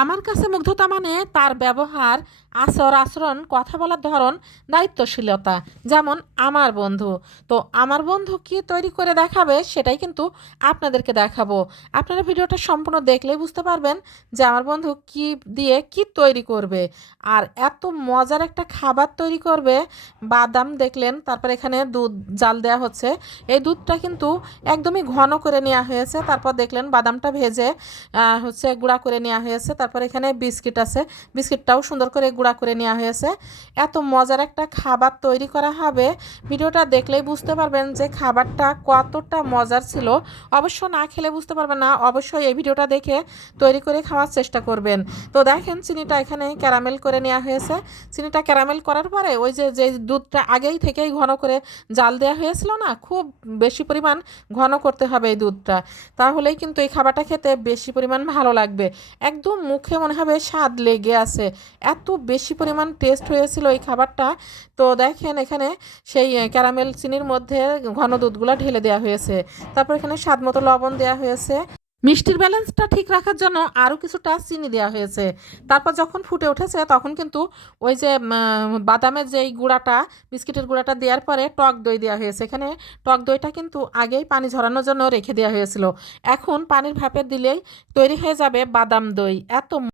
আমার কাছে মুগ্ধতা মানে তার ব্যবহার, আচর, আচরণ, কথা বলার ধরন, দায়িত্বশীলতা। যেমন, আমার বন্ধু। তো আমার বন্ধু কি তৈরি করে দেখাবে সেটাই কিন্তু আপনাদেরকে দেখাবো। আপনারা ভিডিওটা সম্পূর্ণ দেখলেই বুঝতে পারবেন যে আমার বন্ধু কি দিয়ে কি তৈরি করবে। আর এত মজার একটা খাবার তৈরি করবে। বাদাম দেখলেন, তারপর এখানে দুধ, জাল দেওয়া হচ্ছে। এই দুধটা কিন্তু একদমই ঘন করে নেওয়া হয়েছে। তারপর দেখলেন বাদামটা ভেজে হচ্ছে গুঁড়া করে নেওয়া হয়েছে। তারপর এখানে বিস্কিট আছে। বিস্কিটটাও সুন্দর করে গুঁড়া করে নেওয়া হয়েছে। এত মজার একটা খাবার তৈরি করা হবে। ভিডিওটা দেখলেই বুঝতে পারবেন যে খাবারটা কতটা মজার ছিল। অবশ্য না খেলে বুঝতে পারবেন না, অবশ্যই এই ভিডিওটা দেখে তৈরি করে খাওয়ার চেষ্টা করবেন। তো দেখেন চিনিটা এখানে ক্যারামেল করে নেওয়া হয়েছে। চিনিটা ক্যারামেল করার পরে ওই যে যে দুধটা আগেই থেকেই ঘন করে জাল দেওয়া হয়েছিল না, খুব বেশি পরিমাণ ঘন করতে হবে এই দুধটা। তাহলেই কিন্তু এই খাবারটা খেতে বেশি পরিমাণ ভালো লাগবে। একদম মুখে মনে হবে স্বাদ লেগে আছে। এত বেশি পরিমাণ টেস্ট হয়েছিল এই খাবারটা। তো দেখেন এখানে সেই ক্যারামেল চিনির মধ্যে ঘন দুধগুলো ঢেলে দেওয়া হয়েছে। তারপর এখানে স্বাদ মতো লবণ দেওয়া হয়েছে। মিষ্টির ব্যালেন্সটা ঠিক রাখার জন্য আরও কিছুটা চিনি দেওয়া হয়েছে। তারপর যখন ফুটে উঠেছে, তখন কিন্তু ওই যে বাদামের যেই গুঁড়াটা, বিস্কিটের গুঁড়াটা দেওয়ার পরে টক দই দেওয়া হয়েছে। এখানে টক দইটা কিন্তু আগেই পানি ঝরানোর জন্য রেখে দেওয়া হয়েছিল। এখন পানির ভাপে দিলেই তৈরি হয়ে যাবে বাদাম দই। এত